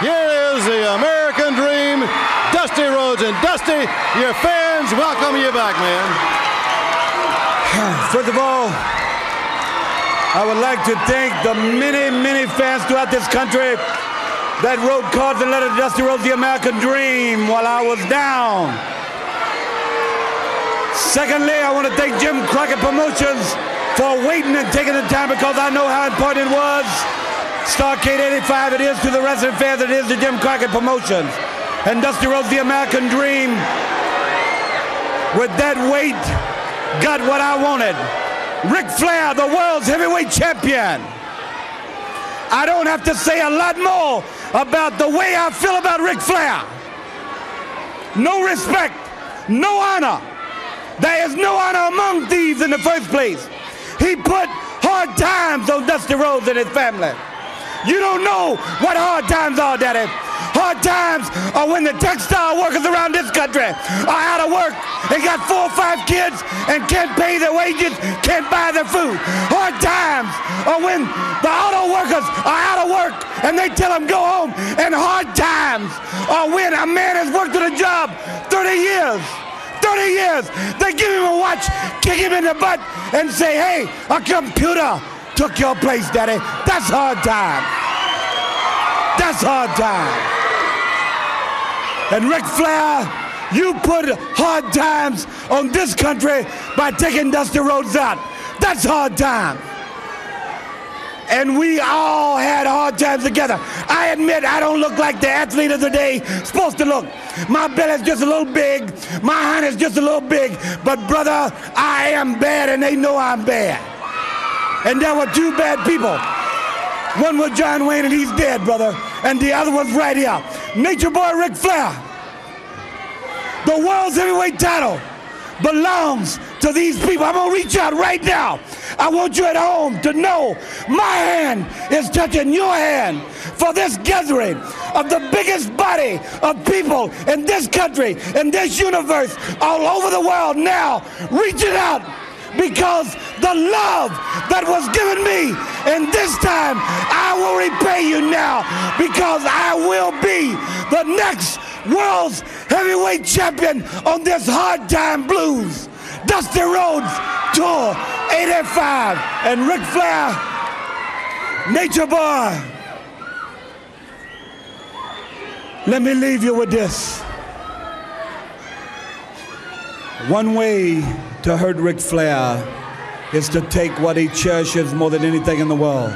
Here is the American Dream, Dusty Rhodes. And Dusty, your fans welcome you back, man. First of all, I would like to thank the many, many fans throughout this country that wrote cards and letters to Dusty Rhodes, the American Dream, while I was down. Secondly, I want to thank Jim Crockett Promotions for waiting and taking the time, because I know how important it was. Starcade 85 it is to the wrestling fans, it is to Jim Crockett Promotions. And Dusty Rhodes, the American Dream, with that weight, got what I wanted. Ric Flair, the world's heavyweight champion. I don't have to say a lot more about the way I feel about Ric Flair. No respect, no honor. There is no honor among thieves in the first place. He put hard times on Dusty Rhodes and his family. You don't know what hard times are, Daddy. Hard times are when the textile workers around this country are out of work and got 4 or 5 kids and can't pay their wages, can't buy their food. Hard times are when the auto workers are out of work and they tell them go home. And hard times are when a man has worked at a job 30 years. 30 years. They give him a watch, kick him in the butt, and say, hey, a computer took your place, Daddy. That's hard time. That's hard time. And Ric Flair, you put hard times on this country by taking Dusty Rhodes out. That's hard time. And we all had hard times together. I admit I don't look like the athlete of the day supposed to look. My belly's just a little big. My hand is just a little big. But brother, I am bad and they know I'm bad. And there were 2 bad people. One was John Wayne and he's dead, brother. And the other one's right here. Nature Boy Ric Flair. The world's heavyweight title belongs to these people. I'm going to reach out right now. I want you at home to know my hand is touching your hand for this gathering of the biggest body of people in this country, in this universe, all over the world now, reaching out because the love that was given me, and this time I will repay you now because I will be the next world's heavyweight champion on this hard time blues. Dusty Rhodes Tour 85 and Ric Flair, Nature Boy. Let me leave you with this. One way to hurt Ric Flair is to take what he cherishes more than anything in the world.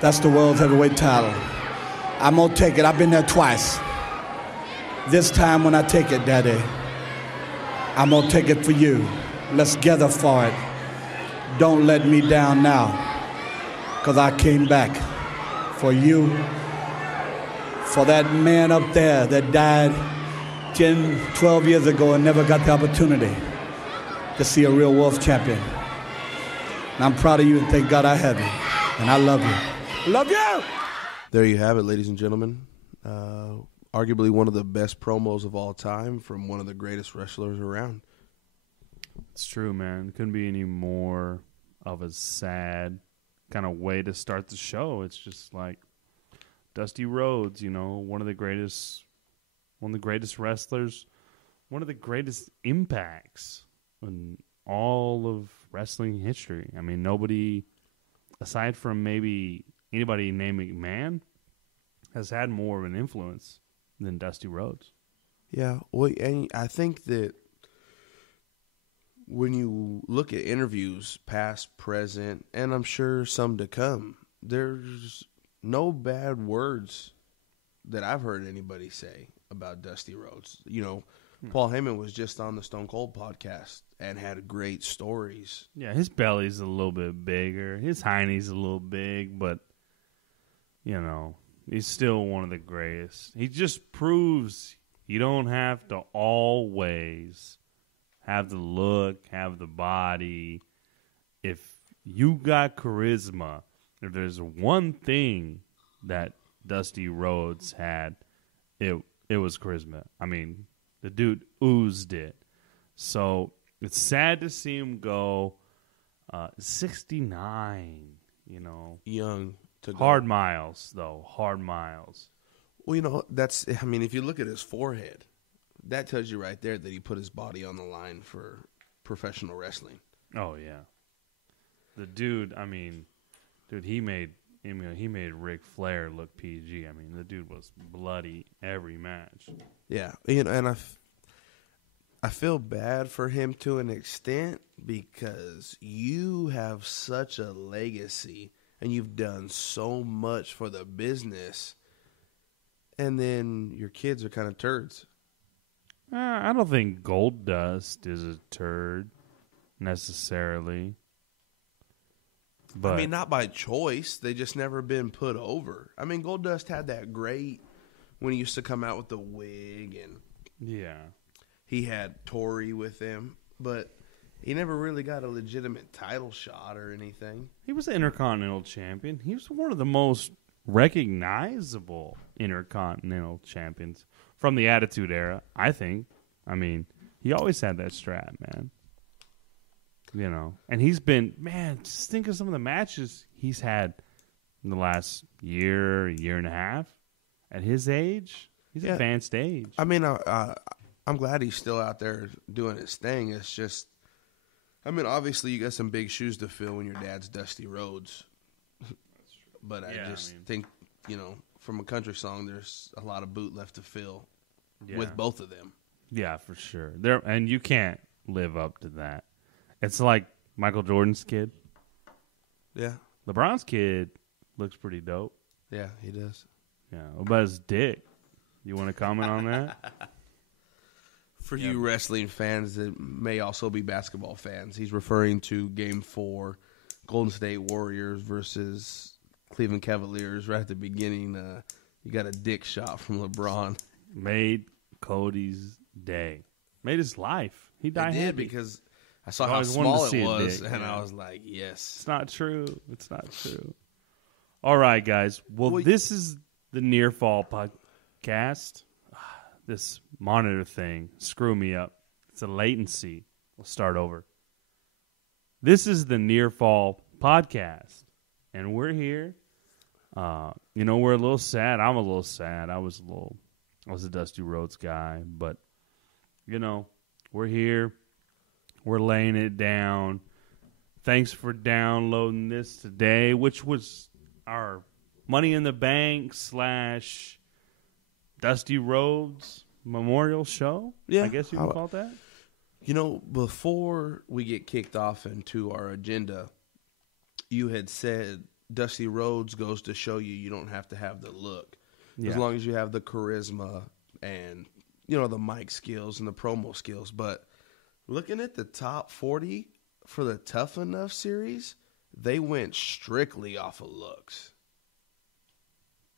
That's the world's heavyweight title. I'm gonna take it. I've been there twice. This time when I take it, Daddy, I'm gonna take it for you. Let's gather for it. Don't let me down now, because I came back for you, for that man up there that died 10, 12 years ago and never got the opportunity to see a real world champion. And I'm proud of you and thank God I have you. And I love you. Love you! There you have it, ladies and gentlemen. Arguably one of the best promos of all time from one of the greatest wrestlers around. It's true, man. Couldn't be any more of a sad kind of way to start the show. It's just like Dusty Rhodes, you know, one of the greatest wrestlers, one of the greatest impacts in all of wrestling history. I mean, nobody, aside from maybe anybody named McMahon, has had more of an influence than Dusty Rhodes. Yeah, well, and I think that when you look at interviews, past, present, and I'm sure some to come, there's no bad words that I've heard anybody say about Dusty Rhodes. You know, Paul Heyman was just on the Stone Cold podcast and had great stories. Yeah, his belly's a little bit bigger. His hiney's a little big, but, you know, he's still one of the greatest. He just proves you don't have to always have the look, have the body. If you got charisma, if there's one thing that Dusty Rhodes had, it was charisma. I mean, the dude oozed it. So it's sad to see him go 69, you know. Young to go. Hard miles, though. Hard miles. Well, if you look at his forehead, that tells you right there that he put his body on the line for professional wrestling. Oh, yeah. The dude, he made Ric Flair look PG. The dude was bloody every match. Yeah, and I feel bad for him to an extent because you have such a legacy and you've done so much for the business, and then your kids are kind of turds. I don't think Goldust is a turd necessarily. But not by choice. They just never been put over. Goldust had that great when he used to come out with the wig, and yeah, he had Tori with him, but he never really got a legitimate title shot or anything. He was the Intercontinental Champion. He was one of the most recognizable Intercontinental Champions from the Attitude Era, I think. He always had that strap, man. And he's been, just think of some of the matches he's had in the last year and a half. At his age, he's advanced age. I'm glad he's still out there doing his thing. It's just, obviously you got some big shoes to fill when your dad's Dusty Rhodes. But I think, from a country song, there's a lot of boot left to fill with both of them. Yeah, for sure. And you can't live up to that. It's like Michael Jordan's kid. Yeah. LeBron's kid looks pretty dope. Yeah, he does. Yeah. What about his dick? You want to comment on that? For you wrestling fans that may also be basketball fans, he's referring to Game 4, Golden State Warriors versus Cleveland Cavaliers. Right at the beginning, you got a dick shot from LeBron. Made Cody's day. Made his life. He died happy. Because I saw how small it was, and I was like, yes. It's not true. All right, guys. Well, this is the Near Fall podcast. This monitor thing, screw me up. It's a latency. We'll start over. This is the Near Fall podcast, and we're here. We're a little sad. I'm a little sad. I was a Dusty Rhodes guy, but we're here. We're laying it down. Thanks for downloading this today, which was our Money in the Bank / Dusty Rhodes Memorial Show. Yeah, I guess you would call it that. Before we get kicked off into our agenda, you had said Dusty Rhodes goes to show you don't have to have the look. As long as you have the charisma and, the mic skills and the promo skills. But looking at the top 40 for the Tough Enough series, they went strictly off of looks.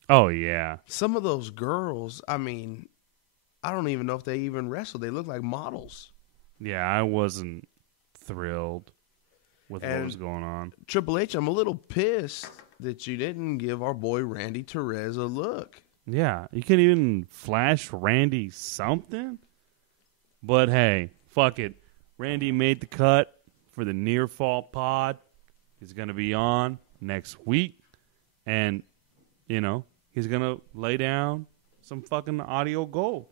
Oh, yeah. Some of those girls, I don't even know if they even wrestled. They look like models. Yeah, I wasn't thrilled with what was going on. Triple H, I'm a little pissed that you didn't give our boy Randy Torres a look. Yeah, you can even flash Randy something. But hey, fuck it. Randy made the cut for the Near Fall pod. He's going to be on next week. And, he's going to lay down some fucking audio gold.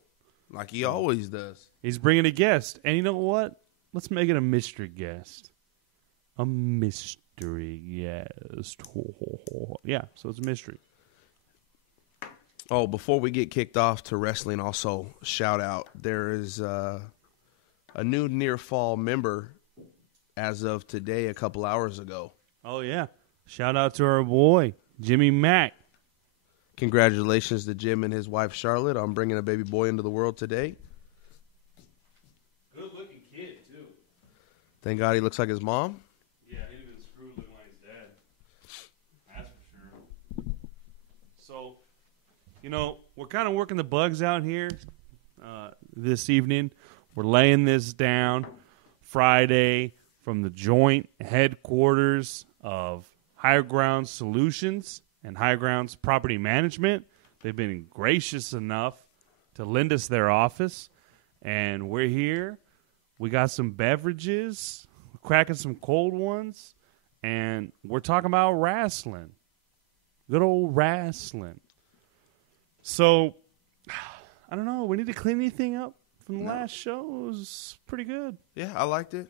Like he always does. He's bringing a guest. And you know what? Let's make it a mystery guest. A mystery guest. Yeah, so it's a mystery. Oh, before we get kicked off to wrestling, also, shout out. There is a new Near Fall member as of today, a couple hours ago. Oh, yeah. Shout out to our boy, Jimmy Mack. Congratulations to Jim and his wife, Charlotte, on bringing a baby boy into the world today. Good-looking kid, too. Thank God he looks like his mom. Yeah, he'd have been screwed looking like his dad. That's for sure. So, we're kind of working the bugs out here this evening. We're laying this down Friday from the joint headquarters of Higher Ground Solutions and Higher Grounds Property Management. They've been gracious enough to lend us their office, and we're here. We got some beverages, we're cracking some cold ones, and we're talking about wrestling. Good old wrestling. So, I don't know. We need to clean anything up from the last show. It was pretty good. Yeah, I liked it.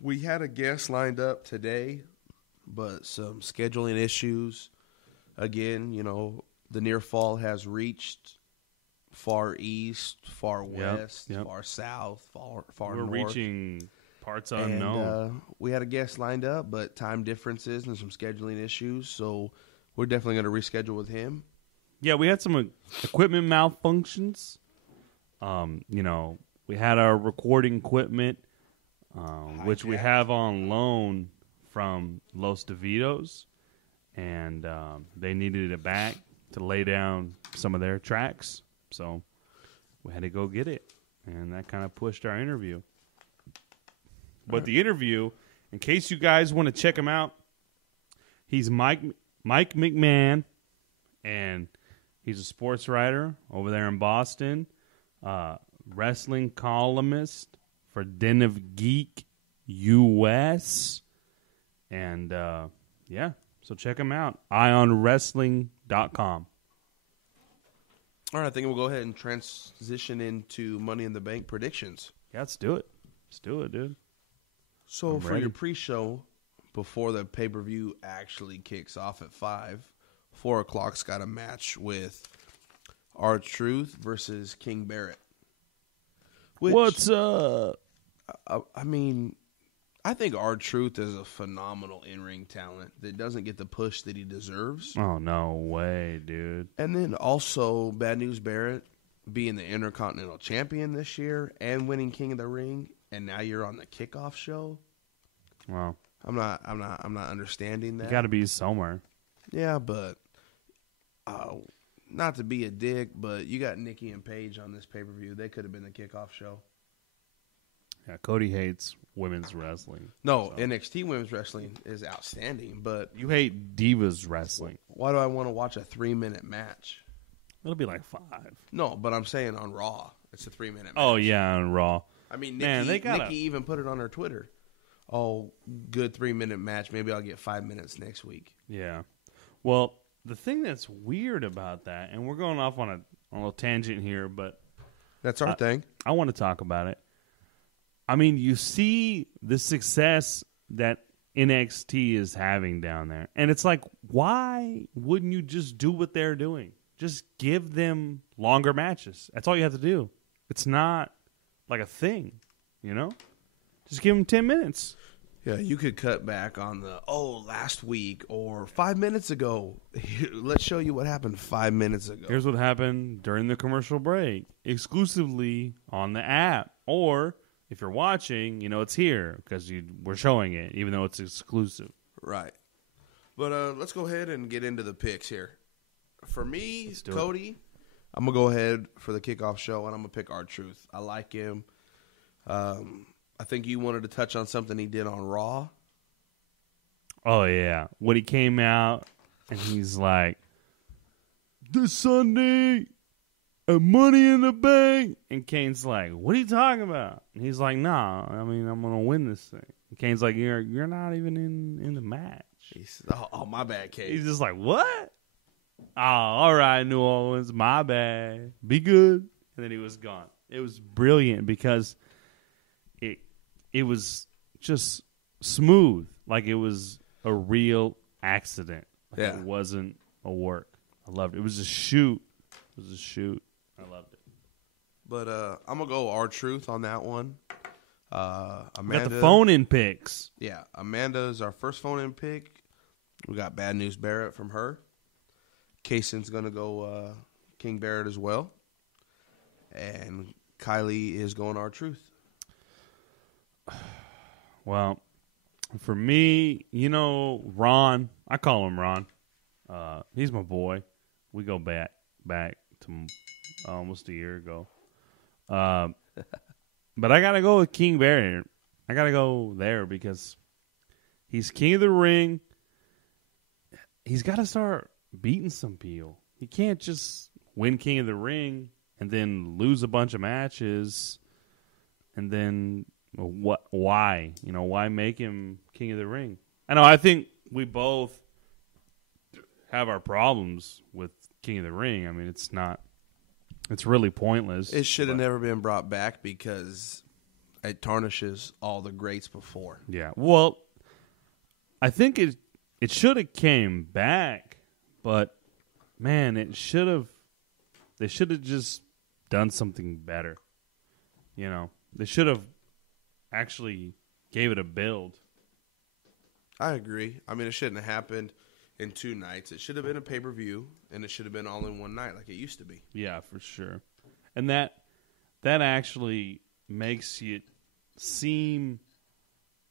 We had a guest lined up today, but some scheduling issues. Again, the near fall has reached far east, far west, far south, far We're north. reaching parts unknown. And, we had a guest lined up, but time differences and some scheduling issues, so we're definitely going to reschedule with him. Yeah, we had some equipment malfunctions. We had our recording equipment, which we have on loan from Los DeVitos, and they needed it back to lay down some of their tracks. So we had to go get it, and that kind of pushed our interview. But the interview, in case you guys want to check him out, he's Mike McMahon, and he's a sports writer over there in Boston, wrestling columnist for Den of Geek US. And, so check him out, ionwrestling.com. All right, I think we'll go ahead and transition into Money in the Bank predictions. Yeah, let's do it. Let's do it, dude. So I'm for ready. your pre-show, before the pay-per-view actually kicks off at 5, 4 o'clock's got a match with R-Truth versus King Barrett. Which, What's up? I think R-Truth is a phenomenal in-ring talent that doesn't get the push that he deserves. Oh, no way, dude. And then also, Bad News Barrett being the Intercontinental Champion this year and winning King of the Ring, and now you're on the kickoff show. Well, I'm not understanding that. you got to be somewhere. Yeah, but not to be a dick, but you got Nikki and Paige on this pay-per-view. They could have been the kickoff show. Yeah, Cody hates women's wrestling. No, NXT Women's Wrestling is outstanding, but You hate divas wrestling. why do I want to watch a 3-minute match? It'll be like 5. No, but I'm saying on Raw, it's a 3-minute match. Oh, yeah, on Raw. I mean, Man, Nikki even put it on her Twitter. Oh, good 3-minute match. Maybe I'll get 5 minutes next week. Yeah. Well, the thing that's weird about that, and we're going off on a little tangent here, but That's our thing. I want to talk about it. I mean, you see the success that NXT is having down there. And it's like, why wouldn't you just do what they're doing? Just give them longer matches. That's all you have to do. It's not like a thing, Just give them 10 minutes. Yeah, you could cut back on last week or 5 minutes ago. Let's show you what happened 5 minutes ago. Here's what happened during the commercial break, exclusively on the app. Or if you're watching, it's here because we're showing it, even though it's exclusive. Right. But let's go ahead and get into the picks here. For me, Cody, I'm going to go ahead for the kickoff show, and I'm going to pick R-Truth. I like him. I think you wanted to touch on something he did on Raw. Oh, yeah. When he came out and he's like, this Sunday, Money in the Bank. And Kane's like, what are you talking about? And he's like, nah, I'm going to win this thing. And Kane's like, you're not even in the match. Oh, my bad, Kane. He's just like, what? Oh, all right, New Orleans, my bad. Be good. And then he was gone. It was brilliant because it was just smooth. Like it was a real accident. Like It wasn't a work. I loved it. It was a shoot. I loved it. But I'm going to go R-Truth on that one. We Amanda, got the phone-in picks. Yeah, Amanda is our first phone-in pick. We got Bad News Barrett from her. Kaysen's going to go King Barrett as well. And Kylie is going R-Truth. Well, for me, Ron. I call him Ron. He's my boy. We go back to almost a year ago. But I got to go with King Barrett. I got to go there because he's king of the ring. He's got to start beating some people. He can't just win king of the ring and then lose a bunch of matches and then why? Why make him king of the ring? I know. I think we both have our problems with King of the Ring. I mean, it's really pointless. It should have never been brought back because it tarnishes all the greats before. Yeah. Well, I think it should have came back, but man, they should have just done something better. You know, they should have actually gave it a build. I agree. I mean, it shouldn't have happened in 2 nights. It should have been a pay-per-view, and it should have been all in one night like it used to be. Yeah, for sure. And that actually makes it seem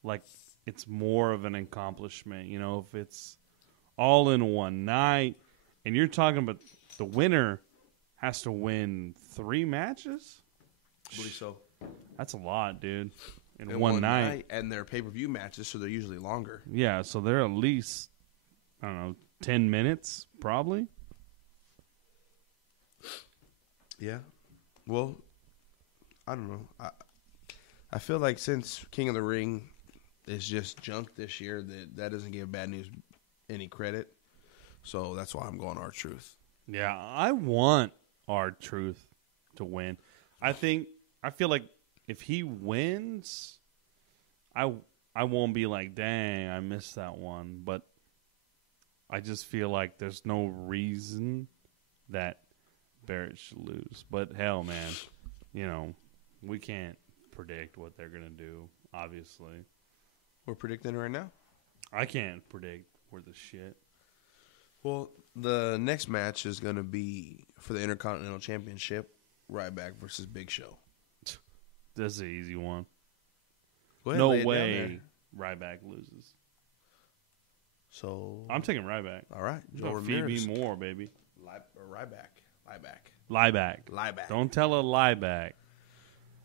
like it's more of an accomplishment. You know, if it's all in one night, and you're talking about the winner has to win 3 matches? I believe so. That's a lot, dude. In one night. And they're pay-per-view matches, so they're usually longer. Yeah, so they're at least, I don't know, 10 minutes, probably. Yeah. Well, I don't know. I feel like since King of the Ring is just junk this year, that doesn't give Bad News any credit. So that's why I'm going R-Truth. Yeah, I want R-Truth to win. I feel like if he wins, I won't be like, dang, I missed that one. But I just feel like there's no reason that Barrett should lose. But hell, man, you know, we can't predict what they're going to do, obviously. We're predicting right now? I can't predict where the shit. Well, the next match is going to be for the Intercontinental Championship, Ryback versus Big Show. That's an easy one. Go ahead, No lay it down way Ryback loses. So I'm taking Ryback. all right, Joe Don't feed Ramirez. me more, baby. Lieback. Don't tell a lie back.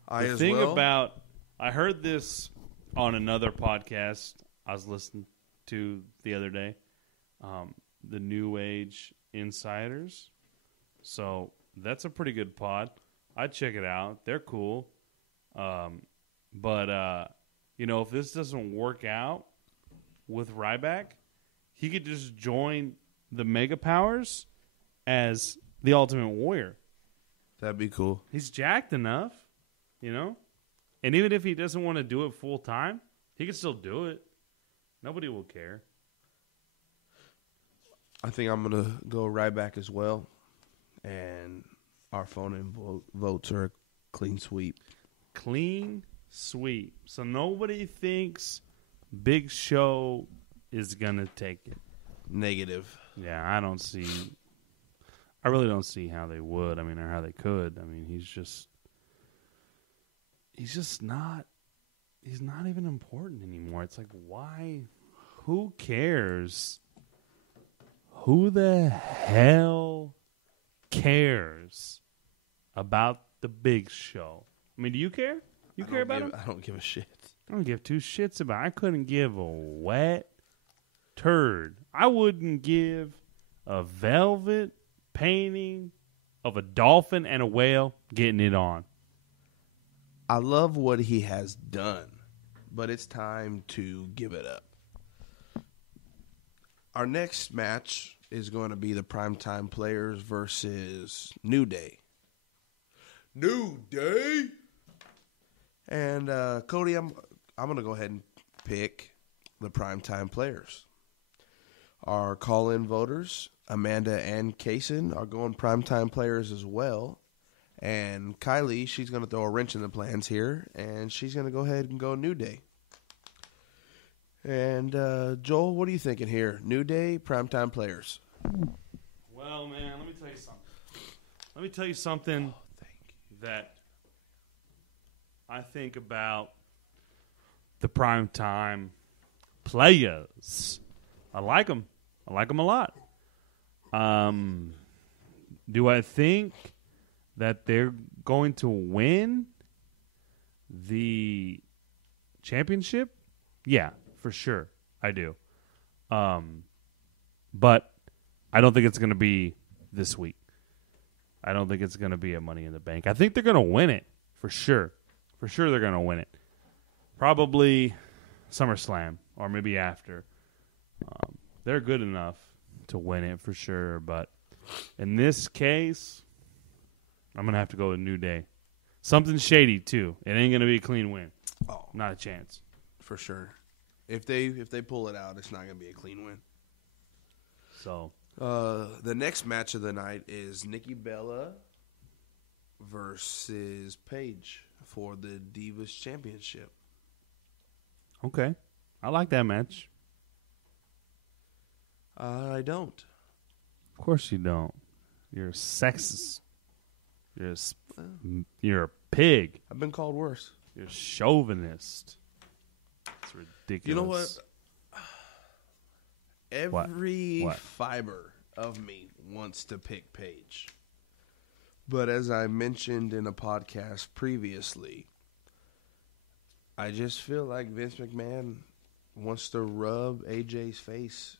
I The as thing well. about, I heard this on another podcast I was listening to the other day, the New Age Insiders. So that's a pretty good pod. I'd check it out. They're cool. But you know, if this doesn't work out with Ryback, he could just join the Mega Powers as the Ultimate Warrior. That'd be cool. He's jacked enough, you know? And even if he doesn't want to do it full time, he can still do it. Nobody will care. I think I'm going to go Ryback as well. And our phone-in votes are a clean sweep. Clean sweep. So nobody thinks Big Show is going to take it. Negative. Yeah, I really don't see how they would. I mean, or how they could. I mean, he's not even important anymore. It's like, why? Who cares? Who the hell cares about the Big Show? I mean, do you care? You care about him? I don't give a shit. I don't give 2 shits about it. I couldn't give a wet turd. I wouldn't give a velvet painting of a dolphin and a whale getting it on. I love what he has done, but it's time to give it up. Our next match is going to be the Primetime Players versus New Day. New Day? And Cody, I'm going to go ahead and pick the Primetime Players. Our call-in voters, Amanda and Kaysen, are going Primetime Players as well. And Kylie, she's going to throw a wrench in the plans here, and she's going to go ahead and go New Day. And Joel, what are you thinking here? New Day, Primetime Players. Well, man, let me tell you something. Let me tell you something that I think about the Primetime Players. I like them. I like them a lot. Do I think that they're going to win the championship? Yeah, for sure. I do. But I don't think it's going to be this week. I don't think it's going to be a Money in the Bank. I think they're going to win it for sure. For sure they're going to win it. Probably SummerSlam or maybe after. They're good enough to win it for sure. But in this case, I'm going to have to go with New Day. Something shady, too. It ain't going to be a clean win. Oh, Not a chance. for sure. If they pull it out, it's not going to be a clean win. So, the next match of the night is Nikki Bella versus Paige for the Divas Championship. okay. I like that match. I don't. Of course you don't. You're a sexist. You're a pig. I've been called worse. You're a chauvinist. It's ridiculous. You know what? Every What? fiber of me wants to pick Paige. But as I mentioned in a podcast previously, I just feel like Vince McMahon wants to rub AJ's face.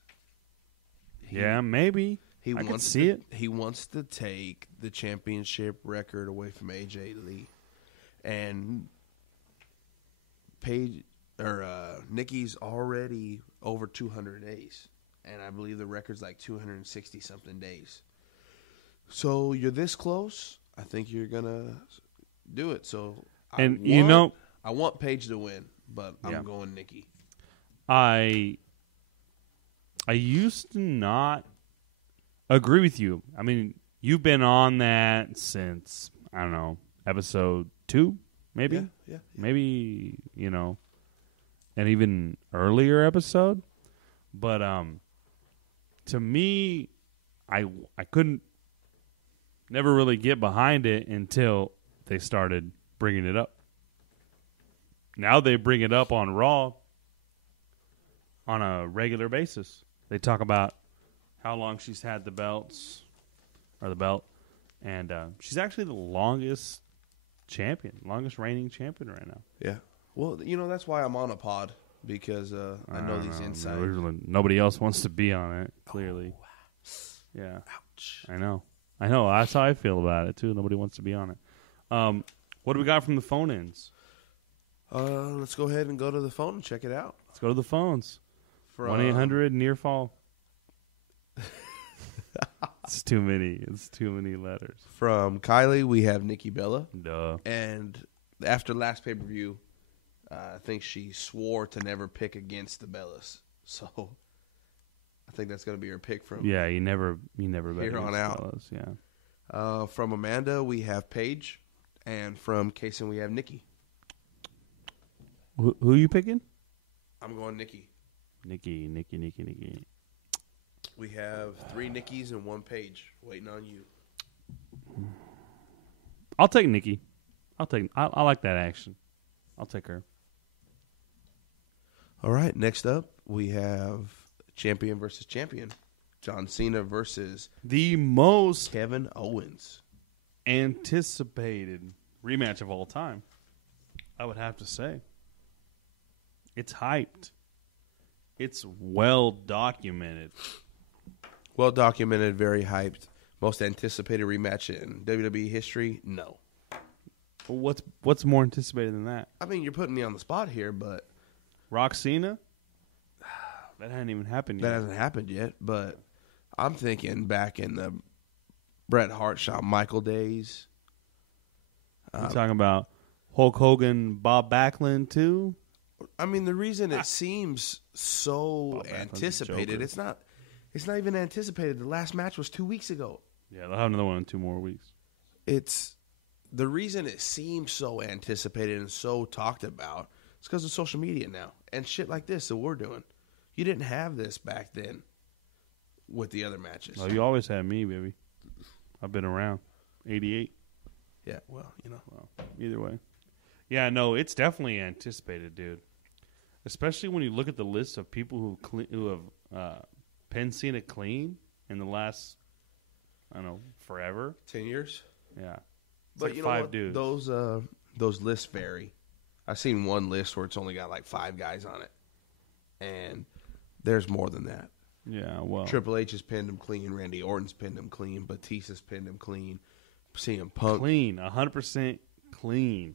Yeah, maybe. I can see it. He wants to take the championship record away from AJ Lee. And Nikki's already over 200 days. And I believe the record's like 260-something days. So you're this close. I think you're going to do it. So I want Paige to win, but I'm going Nikki. I used to not agree with you. I mean, you've been on that since, I don't know, episode 2, maybe? Yeah. Maybe, an even earlier episode. But to me, I couldn't never really get behind it until they started bringing it up. Now they bring it up on Raw on a regular basis. They talk about how long she's had the belt, and she's actually the longest reigning champion right now. Yeah. Well, that's why I'm on a pod, because I know these insights. Nobody else wants to be on it, clearly. Oh. Yeah. Ouch. I know. That's how I feel about it, too. Nobody wants to be on it. What do we got from the phone-ins? Let's go ahead and go to the phone and check it out. Let's go to the phones. 1-800-NEAR-FALL. It's too many. It's too many letters. From Kylie, we have Nikki Bella. Duh. And after last pay-per-view, I think she swore to never pick against the Bellas. So I think that's going to be her pick from you never bet here on against out. fellas, yeah. From Amanda, we have Paige. And from Kaysen, we have Nikki. Who are you picking? I'm going Nikki. Nikki. We have 3 Nikkis and 1 Paige waiting on you. I'll take Nikki. I like that action. I'll take her. All right, next up, we have champion versus champion. John Cena versus The most Kevin Owens. anticipated rematch of all time, I would have to say. It's hyped. It's well documented. Well documented, very hyped. Most anticipated rematch in WWE history? No. What's more anticipated than that? I mean, you're putting me on the spot here, but Rock Cena? That hadn't even happened yet. that hasn't happened yet. But I'm thinking back in the Bret Hart, Shawn Michael days. You're talking about Hulk Hogan, Bob Backlund, too? I mean, the reason it seems so Bob Backlund's a anticipated, joker. it's not even anticipated. The last match was 2 weeks ago. Yeah, they'll have another one in 2 more weeks. It's the reason it seems so anticipated and so talked about is because of social media now and shit like this that we're doing. You didn't have this back then with the other matches. Oh, you always had me, baby. I've been around. 88. Yeah, well, Well, either way. Yeah, no, it's definitely anticipated, dude. Especially when you look at the list of people who have pinned Cena clean in the last, I don't know, forever. 10 years. Yeah. It's But like you know 5 what? dudes. Those lists vary. I've seen one list where it's only got like 5 guys on it, and there's more than that. Yeah, well. Triple H has pinned him clean. Randy Orton's pinned him clean. Batista's pinned him clean. CM Punk. Clean. 100% clean.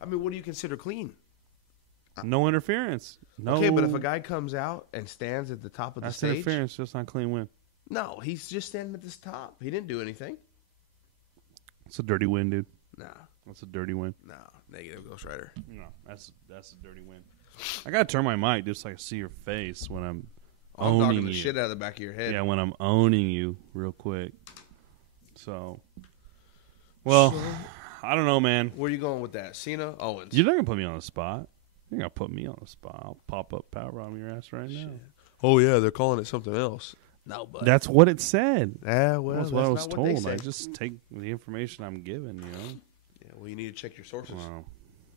I mean, what do you consider clean? No interference. No. Okay, but if a guy comes out and stands at the top of the That's stage, interference, just not clean win. No, he's just standing at this top. He didn't do anything. It's a dirty win, dude. No. That's a dirty win. No. Negative, Ghost Rider. No, that's a dirty win. I gotta turn my mic just so I can see your face when I'm owning knocking the you. shit out of the back of your head. Yeah, when I'm owning you real quick. So, well, I don't know, man. Where are you going with that? Cena, Owens. You're not gonna put me on the spot. You're gonna put me on the spot. I'll pop up power on your ass right now. Oh yeah, they're calling it something else. No, but That's what it said. yeah, well, That's what I was not what they told. say. I just take the information I'm given, you know. Yeah, well, you need to check your sources. Well,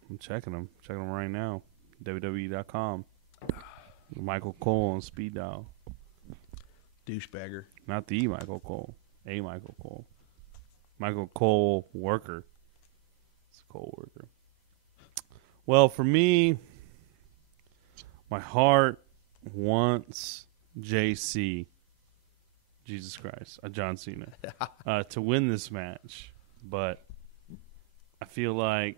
I'm checking them. Checking them right now. WWE.com. Michael Cole on speed dial. Douchebagger. Not the Michael Cole. A Michael Cole. Michael Cole worker. It's a Cole worker. Well, for me, my heart wants JC, Jesus Christ, John Cena, to win this match. But I feel like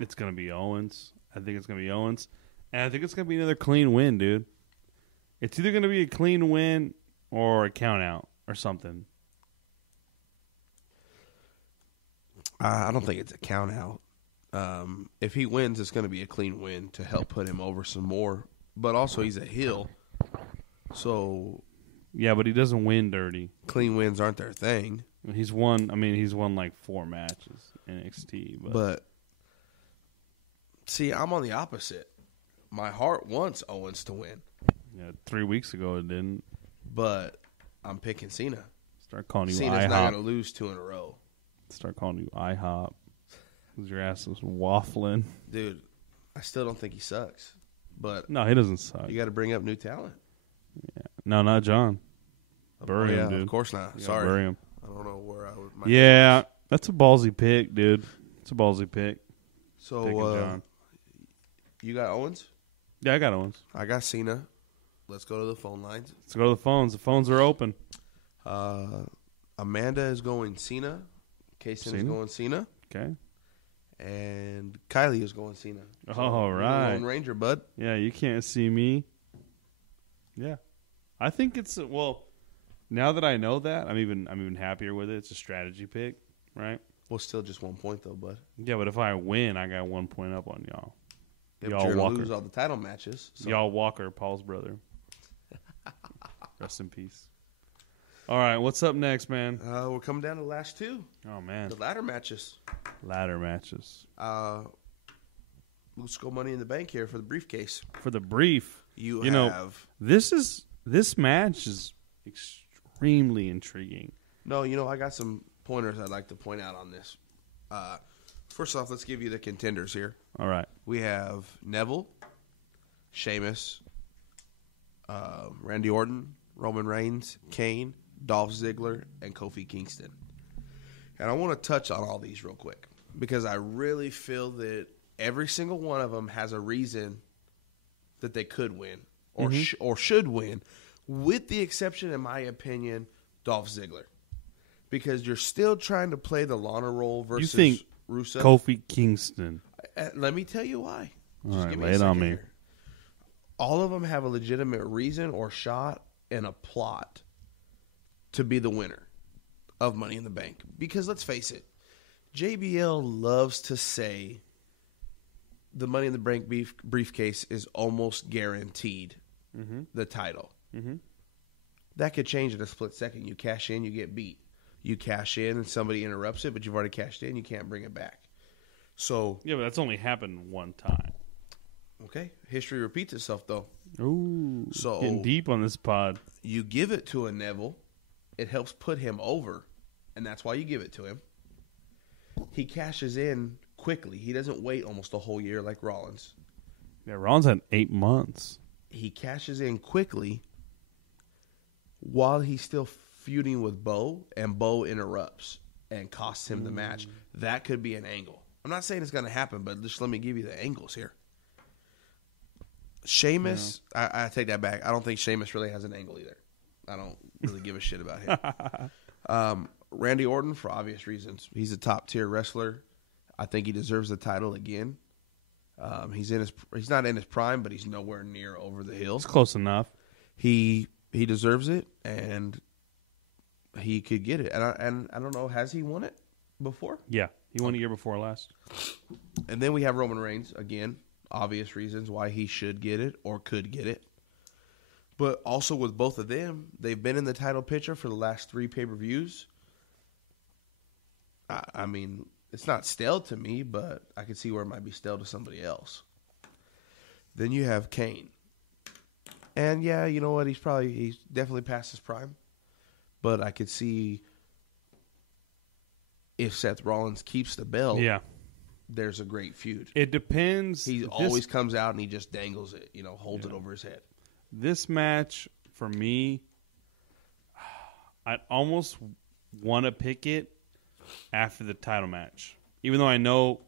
it's going to be Owens. I think it's going to be Owens. And I think it's going to be another clean win, dude. It's either going to be a clean win or a count out or something. I don't think it's a count out. If he wins, it's going to be a clean win to help put him over some more. But also, he's a heel. So Yeah, but he doesn't win dirty. clean wins aren't their thing. He's won like 4 matches in NXT. But see, I'm on the opposite. My heart wants Owens to win, Yeah, 3 weeks ago it didn't. but I'm picking Cena. Start calling you Cena's not going to IHOP. lose 2 in a row. Start calling you IHOP. Because your ass is waffling. Dude, I still don't think he sucks. But No, he doesn't suck. you got to bring up new talent. No, not John. Bury him, dude. Of course not. You gotta Sorry. bury him. I don't know where I would. Yeah, that's a ballsy pick, dude. It's a ballsy pick. So, Picking John. you got Owens? Yeah, I got Owens. I got Cena. Let's go to the phone lines. Let's go to the phones. The phones are open. Amanda is going Cena. Kaysen is Cena? going Cena. Okay. And Kylie is going Cena. All right. Lone Ranger, bud. Yeah, you can't see me. Yeah, I think it's well. Now that I know that, I'm even happier with it. It's a strategy pick, right? Well, still just 1 point though, bud. Yeah, but if I win, I got 1 point up on y'all. If Y'all you're gonna Walker. lose all the title matches, so. Y'all Walker, Paul's brother. Rest in peace. All right, what's up next, man? We're coming down to the last 2, Oh man, the ladder matches. ladder matches Let's go Money in the Bank here for the briefcase. for the brief. You know, have this match is extremely intriguing. no. I got some pointers I'd like to point out on this. First off, let's give you the contenders here. All right, We have Neville, Sheamus, Randy Orton, Roman Reigns, Kane, Dolph Ziggler, and Kofi Kingston. And I want to touch on all these real quick because I really feel that every single one of them has a reason that they could win or or should win, with the exception, in my opinion, Dolph Ziggler. Because you're still trying to play the Lana role versus you think Rusev. Kofi Kingston? Let me tell you why. All Just right, give me lay a it on second me. here. All of them have a legitimate reason or shot and a plot to be the winner of Money in the Bank. Because let's face it, JBL loves to say the Money in the Bank briefcase is almost guaranteed the title. Mm-hmm. That could change in a split second. You cash in, you get beat. You cash in and somebody interrupts it, but you've already cashed in, you can't bring it back. So, Yeah, but that's only happened one time. okay, history repeats itself though. Ooh, So- getting deep on this pod. You give it to a Neville, it helps put him over, and that's why you give it to him. He cashes in quickly. He doesn't wait almost a whole year like Rollins. Yeah, Ron's had 8 months. He cashes in quickly while he's still feuding with Bo, and Bo interrupts and costs him the match. That could be an angle. I'm not saying it's going to happen, but just let me give you the angles here. Sheamus, I take that back. I don't think Sheamus really has an angle either. I don't really give a shit about him. Randy Orton, for obvious reasons. He's a top-tier wrestler. I think he deserves the title again. He's not in his prime, but he's nowhere near over the hill. It's close enough. he deserves it, and he could get it. And I don't know, has he won it before? Yeah, he won a year before last. And then we have Roman Reigns, again, obvious reasons why he should get it or could get it. But also with both of them, they've been in the title picture for the last 3 pay-per-views. I mean, it's not stale to me, but I can see where it might be stale to somebody else. Then you have Kane. And yeah, you know what? He's definitely past his prime. But I could see if Seth Rollins keeps the belt, there's a great feud. It depends. He always comes out and he just dangles it, holds it over his head. This match, for me, I'd almost want to pick it after the title match. Even though I know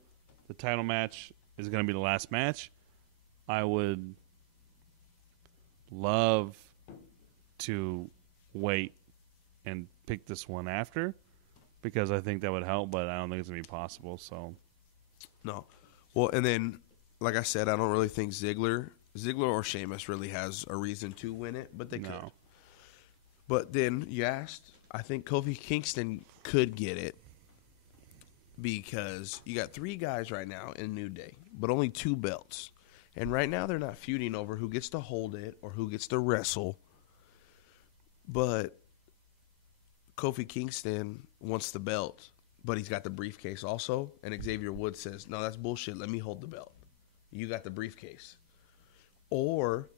the title match is going to be the last match, I would love to wait and pick this one after, because I think that would help, but I don't think it's going to be possible. So, no. Well, and then, like I said, I don't really think Ziggler or Sheamus really has a reason to win it, but they could. But then you asked, I think Kofi Kingston could get it, because you got 3 guys right now in New Day, but only 2 belts. And right now they're not feuding over who gets to hold it or who gets to wrestle. But Kofi Kingston wants the belt, but he's got the briefcase also. And Xavier Woods says, no, that's bullshit. Let me hold the belt. You got the briefcase. Or,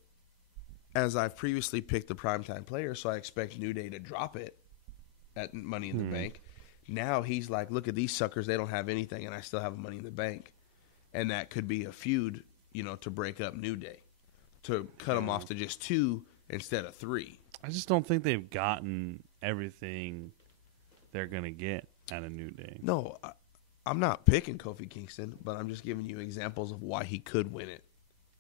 as I've previously picked the primetime player, so I expect New Day to drop it at Money in the Bank. Now he's like, look at these suckers. They don't have anything, and I still have Money in the Bank. And that could be a feud, to break up New Day, to cut them off to just 2 instead of 3. I just don't think they've gotten everything they're going to get at a New Day. No, I'm not picking Kofi Kingston, but I'm just giving you examples of why he could win it.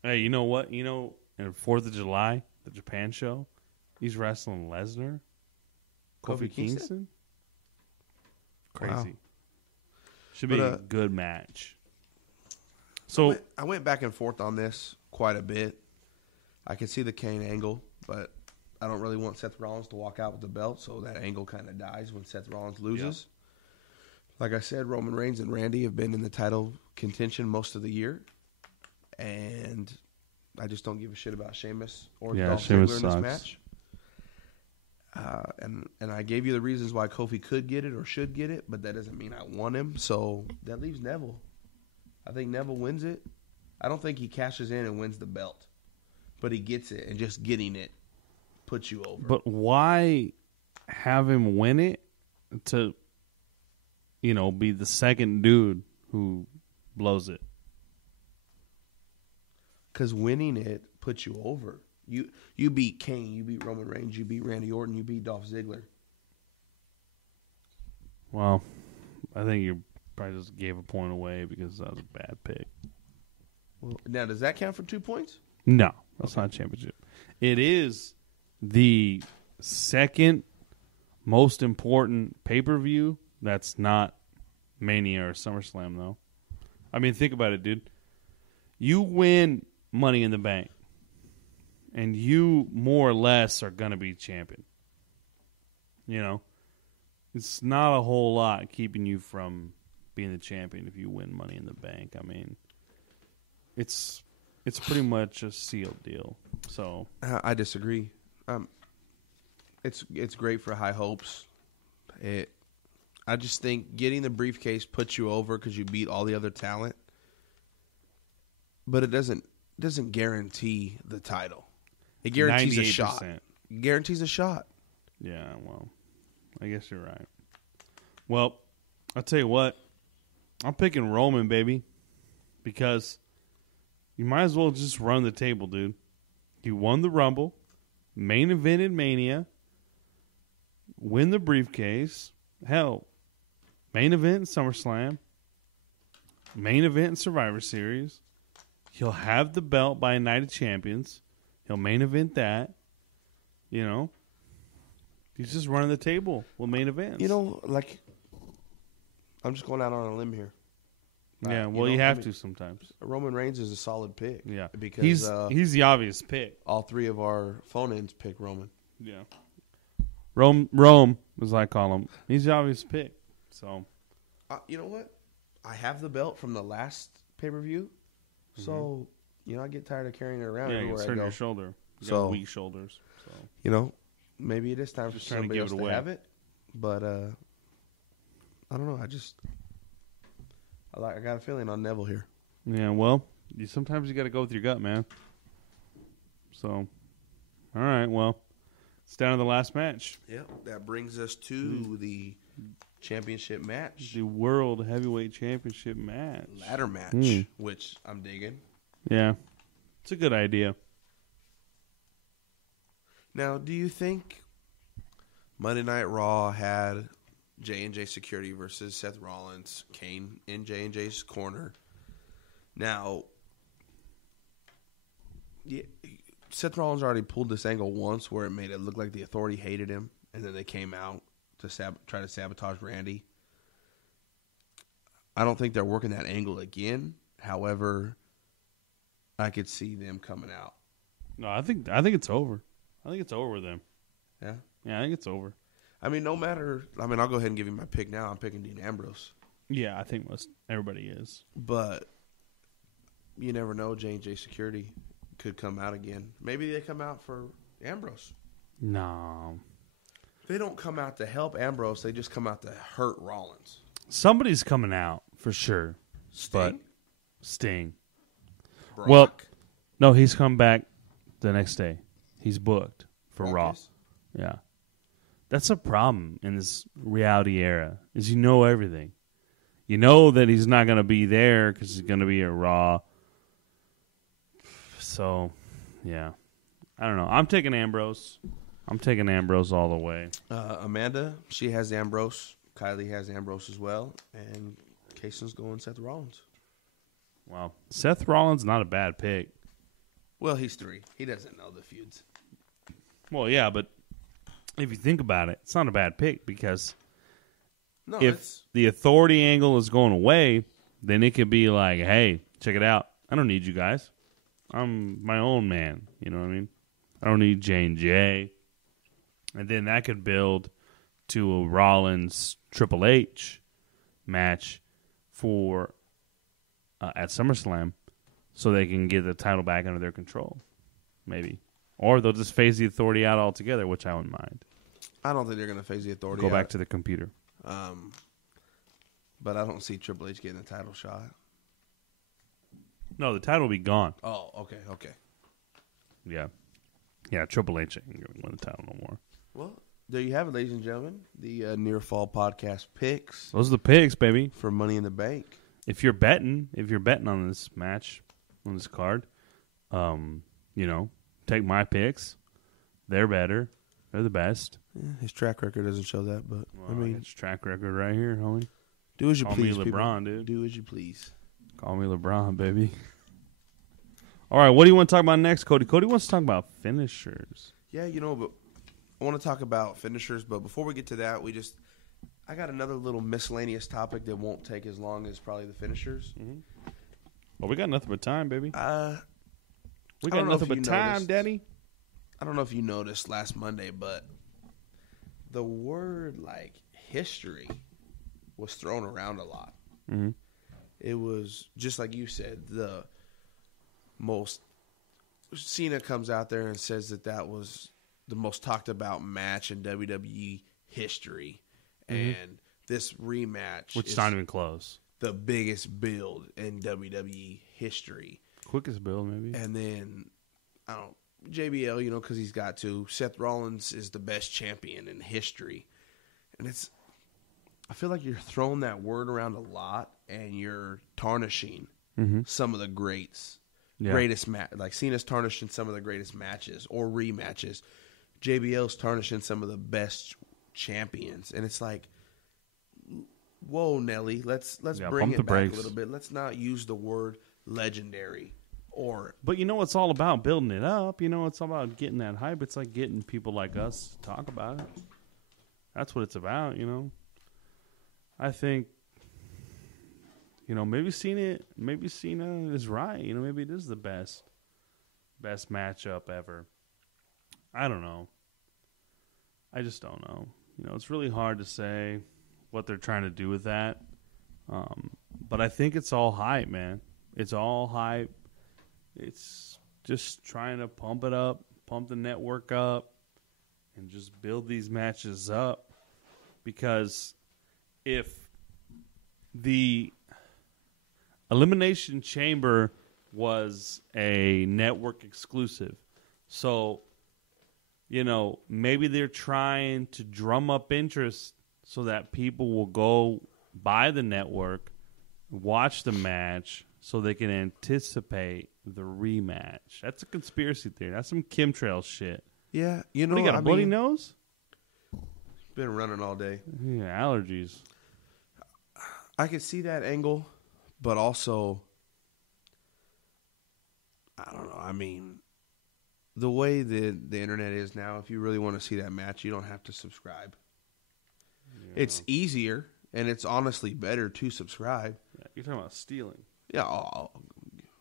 Hey, you know what? In 4th of July, the Japan show, he's wrestling Lesnar. Kofi Kingston? Crazy. Wow. Should be a good match. So I went back and forth on this quite a bit. I can see the Kane angle, but I don't really want Seth Rollins to walk out with the belt, so that angle kind of dies when Seth Rollins loses. Yep. Like I said, Roman Reigns and Randy have been in the title contention most of the year, and I just don't give a shit about Sheamus or Dolph Ziggler in this match. And I gave you the reasons why Kofi could get it or should get it, but that doesn't mean I want him, so that leaves Neville. I think Neville wins it. I don't think he cashes in and wins the belt, but he gets it, and just getting it puts you over. But why have him win it to, be the second dude who blows it? Because winning it puts you over. You beat Kane, you beat Roman Reigns, you beat Randy Orton, you beat Dolph Ziggler. Well, I think you probably just gave a point away because that was a bad pick. Well, now, does that count for 2 points? No, that's not a championship. It is the second most important pay-per-view that's not Mania or SummerSlam, though. I mean, think about it, dude. You win Money in the Bank, and you more or less are going to be champion. It's not a whole lot keeping you from being the champion if you win Money in the Bank. I mean, it's pretty much a sealed deal. So I disagree. It's great for high hopes. I just think getting the briefcase puts you over because you beat all the other talent, but it doesn't guarantee the title. It guarantees 98%. A shot. It guarantees a shot. Yeah, well, I guess you're right. Well, I'll tell you what. I'm picking Roman, baby, because you might as well just run the table, dude. You won the Rumble, main evented Mania, win the briefcase, hell, main event in SummerSlam, main event in Survivor Series. He'll have the belt by Night of Champions. He'll main event that. He's just running the table with main events. I'm just going out on a limb here. Yeah, well, you have to sometimes. Roman Reigns is a solid pick. Yeah, because he's the obvious pick. All three of our phone-ins pick Roman. Yeah, Rome, as I call him, he's the obvious pick. So, you know what? I have the belt from the last pay-per-view, so I get tired of carrying it around everywhere I go. Your shoulder. You got weak shoulders. So maybe it is time for somebody else to have it. But I don't know. I got a feeling on Neville here. Yeah, well, sometimes you got to go with your gut, man. So, all right, well, it's down to the last match. Yep, that brings us to the championship match. The World Heavyweight Championship match. Ladder match, which I'm digging. Yeah, it's a good idea. Now, do you think Monday Night Raw had J&J Security versus Seth Rollins, Kane in J&J's corner? Now, Seth Rollins already pulled this angle once where it made it look like the Authority hated him, and then they came out to try to sabotage Randy. I don't think they're working that angle again. However, I could see them coming out. No, I think it's over. I think it's over with them. Yeah? Yeah, I think it's over. I mean, no matter. I mean, I'll go ahead and give you my pick now. I'm picking Dean Ambrose. Yeah, I think everybody is. But you never know. J&J Security could come out again. Maybe they come out for Ambrose. No. They don't come out to help Ambrose. They just come out to hurt Rollins. Somebody's coming out for sure. Sting. Brock. Well, no, he's come back the next day. He's booked for Raw. Yeah. That's a problem in this reality era, is you know everything. You know that he's not going to be there because he's going to be at Raw. So, yeah. I don't know. I'm taking Ambrose. I'm taking Ambrose all the way. Amanda, she has Ambrose. Kylie has Ambrose as well. And Kayson's going Seth Rollins. Wow. Seth Rollins, not a bad pick. Well, he's 3. He doesn't know the feuds. Well, yeah, but if you think about it, it's not a bad pick because if the Authority angle is going away, then it could be like, hey, check it out. I don't need you guys. I'm my own man. You know what I mean? I don't need J&J. And then that could build to a Rollins Triple H match for at SummerSlam so they can get the title back under their control. Maybe. Or they'll just phase the Authority out altogether, which I wouldn't mind. I don't think they're going to phase the Authority out. Go back to the computer. But I don't see Triple H getting a title shot. No, the title will be gone. Oh, okay. Yeah. Yeah, Triple H ain't going to win the title no more. Well, there you have it, ladies and gentlemen. The Near Fall Podcast picks. Those are the picks, baby. For Money in the Bank. If you're betting on this match, on this card, take my picks. They're better. They're the best. Yeah, his track record doesn't show that, but I mean, it's track record right here, homie. Do as you please, Call me LeBron, dude. Do as you please. Call me LeBron, baby. All right, what do you want to talk about next, Cody? Cody wants to talk about finishers. Yeah, but I want to talk about finishers, but before we get to that, I got another little miscellaneous topic that won't take as long as probably the finishers. Mm-hmm. Well, we got nothing but time, baby. We got nothing but time, Daddy. I don't know if you noticed last Monday, but the word history was thrown around a lot. Mm-hmm. It was just like you said, the most. Cena comes out there and says that was the most talked about match in WWE history, and this rematch, which is not even close, the biggest build in WWE history, quickest build maybe, and then JBL, because he's got to. Seth Rollins is the best champion in history, and I feel like you're throwing that word around a lot, and you're tarnishing some of the greats. Yeah. Greatest match, like Cena's tarnishing some of the greatest matches or rematches. JBL's tarnishing some of the best champions, and it's like, whoa, Nelly, let's bring it back a little bit. Let's not use the word legendary. But you know what's all about? Building it up. It's all about getting that hype. It's like getting people like us to talk about it. That's what it's about. I think maybe Cena is right. Maybe it is the best matchup ever. I don't know. I just don't know. It's really hard to say what they're trying to do with that. But I think it's all hype, man. It's all hype. It's just trying to pump it up, pump the network up, and just build these matches up. Because if the Elimination Chamber was a network exclusive, so, maybe they're trying to drum up interest so that people will go buy the network, watch the match, so they can anticipate the rematch. That's a conspiracy theory. That's some chemtrail shit. Yeah, What, you got a bloody nose? Been running all day. Yeah, allergies. I could see that angle, but also, I don't know. The way the internet is now, if you really want to see that match, you don't have to subscribe. Yeah. It's easier, and it's honestly better to subscribe. Yeah, you're talking about stealing. Yeah,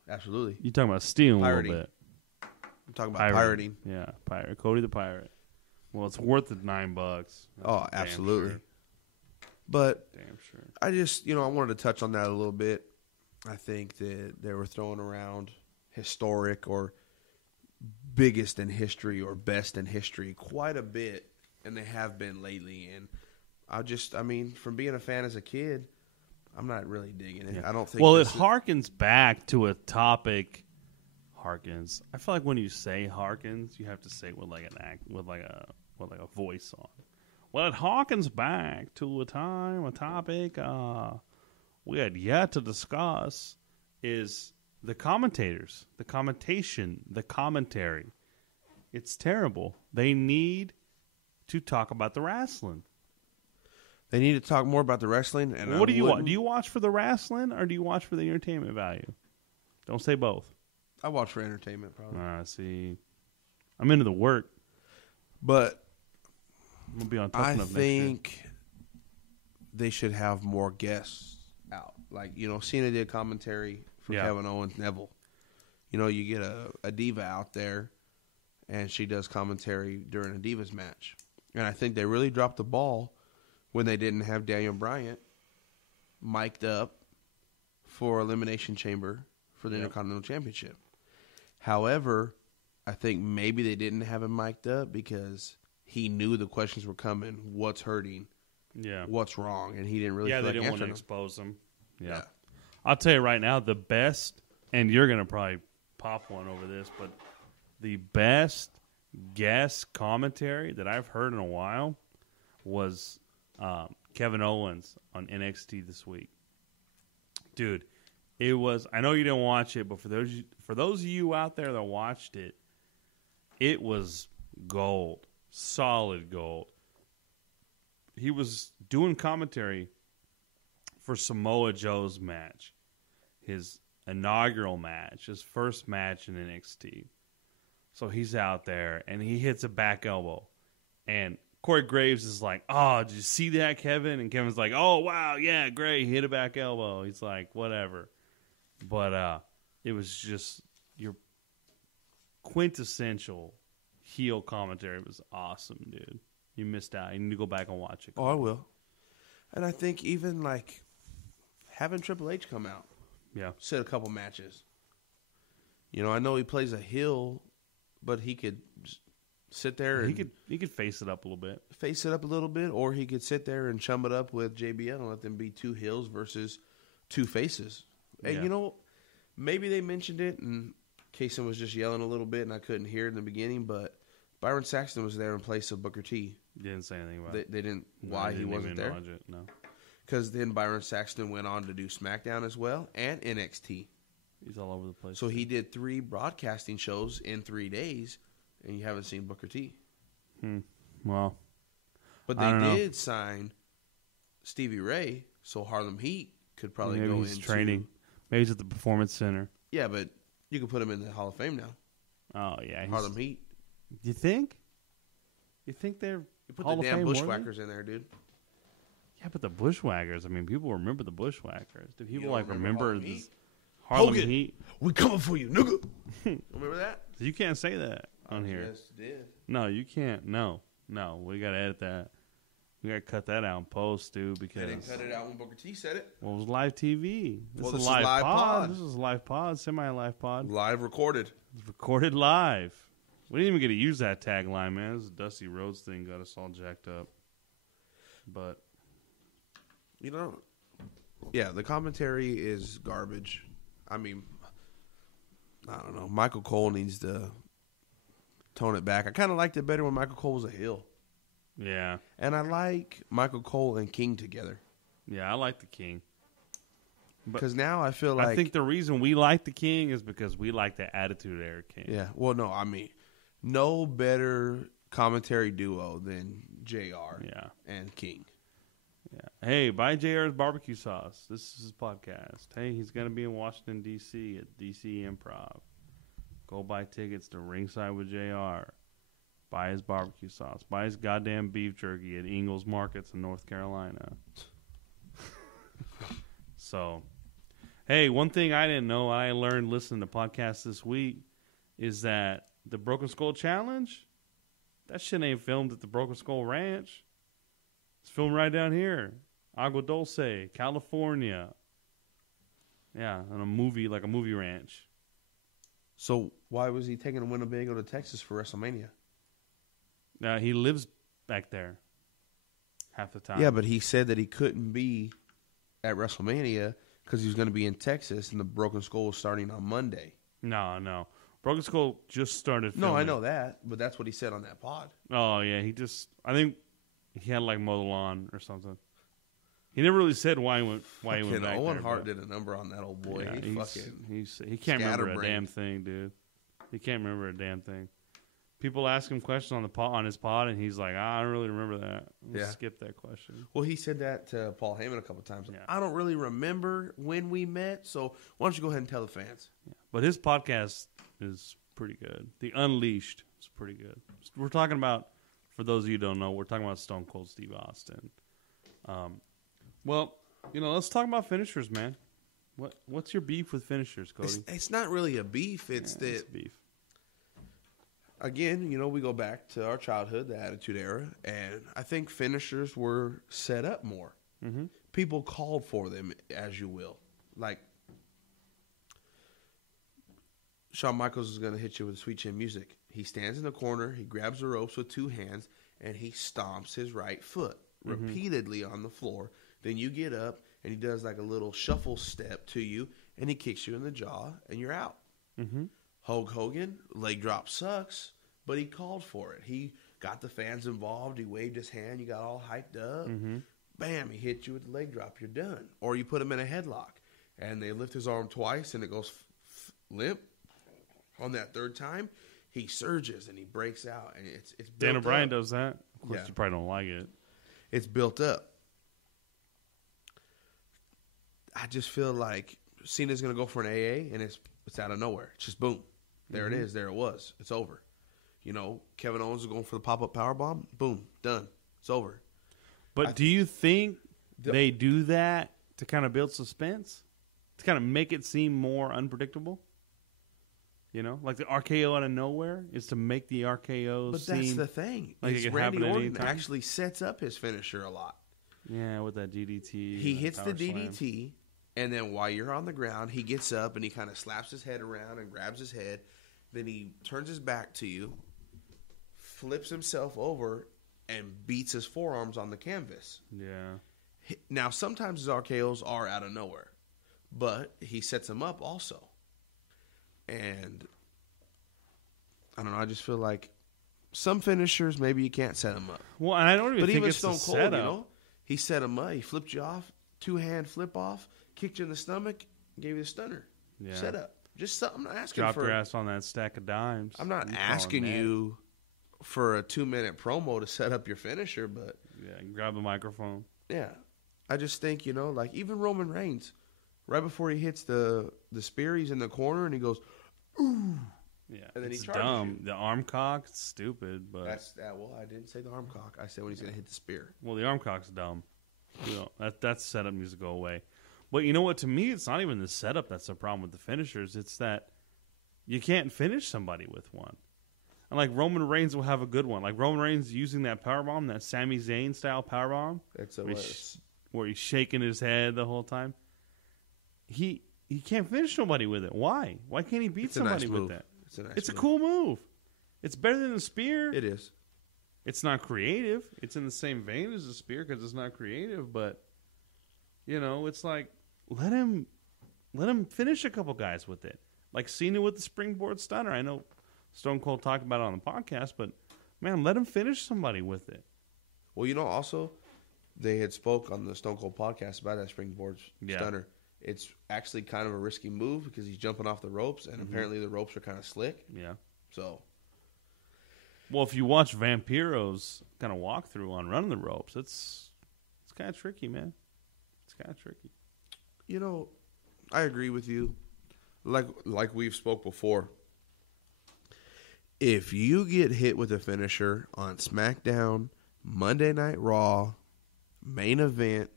absolutely. You're talking about stealing pirating. A little bit. I'm talking about pirating. Yeah, pirate. Cody the Pirate. Well, it's worth the $9. That's absolutely. Sure. But damn sure. I just, I wanted to touch on that a little bit. I think that they were throwing around historic or biggest in history or best in history quite a bit, and they have been lately. And from being a fan as a kid, I'm not really digging it. Yeah. I don't think. Well, it harkens back to a topic. Harkens. I feel like when you say harkens, you have to say it with like an act, with like a voice on. Well, it harkens back to a topic we had yet to discuss is the commentators, the commentation, the commentary. It's terrible. They need to talk about the wrestling. They need to talk more about the wrestling. And what do you watch? Do you watch for the wrestling or do you watch for the entertainment value? Don't say both. I watch for entertainment, probably. See, I'm into the work, but I'm gonna be on Tough Enough next year. I think they should have more guests out. Like, Cena did commentary for Kevin Owens, Neville. You get a diva out there, and she does commentary during a Divas match. And I think they really dropped the ball when they didn't have Daniel Bryan mic'd up for Elimination Chamber for the Intercontinental Championship. However, I think maybe they didn't have him mic'd up because he knew the questions were coming. What's hurting? Yeah. What's wrong? And he didn't really feel they like didn't want to answering expose them. Yeah. I'll tell you right now, the best, and you're going to probably pop one over this, but the best guest commentary that I've heard in a while was Kevin Owens on NXT this week. Dude, it was, I know you didn't watch it, but for those of you out there that watched it, it was gold. Solid gold. He was doing commentary for Samoa Joe's match, his inaugural match, his first match in NXT. So he's out there, and he hits a back elbow. And Corey Graves is like, oh, did you see that, Kevin? And Kevin's like, oh, wow, yeah, great. He hit a back elbow. He's like, whatever. But it was just your quintessential heel commentary. It was awesome, dude. You missed out. You need to go back and watch it. Oh, I will. And I think even, like, having Triple H come out. Yeah. Sit a couple matches. I know he plays a heel, but he could sit there and he could face it up a little bit. Face it up a little bit, or he could sit there and chum it up with JBL and let them be two heels versus two faces. Yeah. And, maybe they mentioned it, and Kaysen was just yelling a little bit, and I couldn't hear it in the beginning, but Byron Saxton was there in place of Booker T. Didn't say anything about it. They didn't. Why he wasn't there? No. Because then Byron Saxton went on to do SmackDown as well and NXT. He's all over the place. So he did 3 broadcasting shows in 3 days, and you haven't seen Booker T. Well, but they did sign Stevie Ray, so Harlem Heat could probably go into training. Maybe he's at the Performance Center. Yeah, but you could put him in the Hall of Fame now. Oh yeah, Harlem Heat. You think? You think they're you put Hall the damn Bushwhackers in there, dude? Yeah, but the Bushwhackers. I mean, people remember the Bushwhackers. Do people don't like remember Harlem this Heat? Harlem Hogan, Heat? we coming for you, nigga. Remember that? You can't say that on here. Yes, did. No, you can't. No, we gotta edit that. We gotta cut that out in post, dude. Because They didn't cut it out when Booker T said it. well, it was live TV. This Well, is this a is live pod. This is a live pod, semi-live pod. Live recorded. It's recorded live. We didn't even get to use that tagline, man. This Dusty Rhodes thing got us all jacked up. But You know, yeah, the commentary is garbage. I mean, I don't know. Michael Cole needs to tone it back. I kind of liked it better when Michael Cole was a heel. yeah, And I like Michael Cole and King together. I like the King. Because now I feel like... I think the reason we like the King is because we like the Attitude Era King. Yeah, well, no, I mean, no better commentary duo than JR and King. Yeah. Hey, buy JR's barbecue sauce. This is his podcast. Hey, he's going to be in Washington, D.C. at D.C. Improv. Go buy tickets to Ringside with JR. Buy his barbecue sauce. Buy his goddamn beef jerky at Ingles Markets in North Carolina. So, hey, one thing I didn't know, I learned listening to podcasts this week, is that the Broken Skull Challenge, that shit ain't filmed at the Broken Skull Ranch. It's filmed right down here, Agua Dulce, California. Yeah, on a movie, like a movie ranch. So why was he taking a Winnebago to Texas for WrestleMania? He lives back there half the time. Yeah, but he said that he couldn't be at WrestleMania because he was going to be in Texas, and the Broken Skull was starting on Monday. No. Broken Skull just started filming. No, I know that, but that's what he said on that pod. Oh, yeah, I think he had like mow the lawn or something. He never really said why he went back Owen there. Hart did a number on that old boy. Yeah, he can't remember a scatterbrained. damn thing, dude. He can't remember a damn thing. People ask him questions on his pod, and he's like, I don't really remember that. Let's skip that question. Well, he said that to Paul Heyman a couple times. Yeah. I don't really remember when we met, so why don't you go ahead and tell the fans? Yeah. But his podcast is pretty good. The Unleashed is pretty good. We're talking about, for those of you who don't know, we're talking about Stone Cold Steve Austin. Well, let's talk about finishers, man. What's your beef with finishers, Cody? It's not really a beef. It's beef. Again, we go back to our childhood, the Attitude Era, and I think finishers were set up more. Mm-hmm. People called for them, as you will. Like, Shawn Michaels is going to hit you with Sweet Chin Music. He stands in the corner, he grabs the ropes with two hands, and he stomps his right foot repeatedly on the floor. Then you get up, and he does like a little shuffle step to you, and he kicks you in the jaw, and you're out. Mm-hmm. Hulk Hogan, leg drop sucks, but he called for it. He got the fans involved. He waved his hand. You got all hyped up. Mm-hmm. Bam, he hit you with the leg drop. You're done. Or you put him in a headlock, and they lift his arm twice, and it goes limp. On that third time, he surges, and he breaks out, and it's built Dan O'Brien up. does that. Of course, you probably don't like it. It's built up. I just feel like Cena's going to go for an AA, and it's out of nowhere. It's just boom. There it is. There it was. It's over. Kevin Owens is going for the pop-up powerbomb. Boom. Done. It's over. But do you think they do that to kind of build suspense? To kind of make it seem more unpredictable? Like the RKO out of nowhere is to make the RKO But seem that's the thing. like it could Randy happen at any Orton time? actually sets up his finisher a lot. Yeah, with that DDT. He hits the power slam. DDT, and then while you're on the ground, he gets up and he kind of slaps his head around and grabs his head. Then he turns his back to you, flips himself over, and beats his forearms on the canvas. Yeah. Now, sometimes his RKOs are out of nowhere, but he sets them up also. And I don't know. I just feel like some finishers, maybe you can't set them up. Well, and I don't even But think even it's Stone the Cold, setup. he set him up. He flipped you off, two-hand flip off, kicked you in the stomach, gave you a stunner. Yeah. Set up. Just something. I'm not asking Drop for. your ass on that stack of dimes. I'm not You call it asking that. you for a 2-minute promo to set up your finisher, but Yeah, grab the microphone. yeah, I just think like even Roman Reigns, right before he hits the spear, he's in the corner and he goes, ooh. Yeah, And then he it's charges dumb. you. The arm cock, it's stupid, but That's that. Well, I didn't say the arm cock. I said when he's gonna hit the spear. well, the arm cock's dumb. That setup needs to go away. But you know what? To me, it's not even the setup that's the problem with the finishers. It's that you can't finish somebody with one. And like Roman Reigns will have a good one. Like Roman Reigns using that powerbomb, that Sami Zayn style powerbomb. That's where he's shaking his head the whole time. He can't finish nobody with it. Why? Why can't he beat somebody with that? It's a cool move. It's better than the spear. It is. It's not creative. It's in the same vein as the spear because it's not creative. But it's like let him finish a couple guys with it. Like Cena with the springboard stunner. I know Stone Cold talked about it on the podcast, but man, let him finish somebody with it. Well, also they had spoke on the Stone Cold podcast about that springboard stunner. It's actually kind of a risky move because he's jumping off the ropes, and apparently the ropes are kind of slick. Yeah. So, well, if you watch Vampiro's kind of walkthrough on running the ropes, it's kind of tricky, man. It's kind of tricky. I agree with you. Like we've spoke before. If you get hit with a finisher on SmackDown, Monday Night Raw, main event,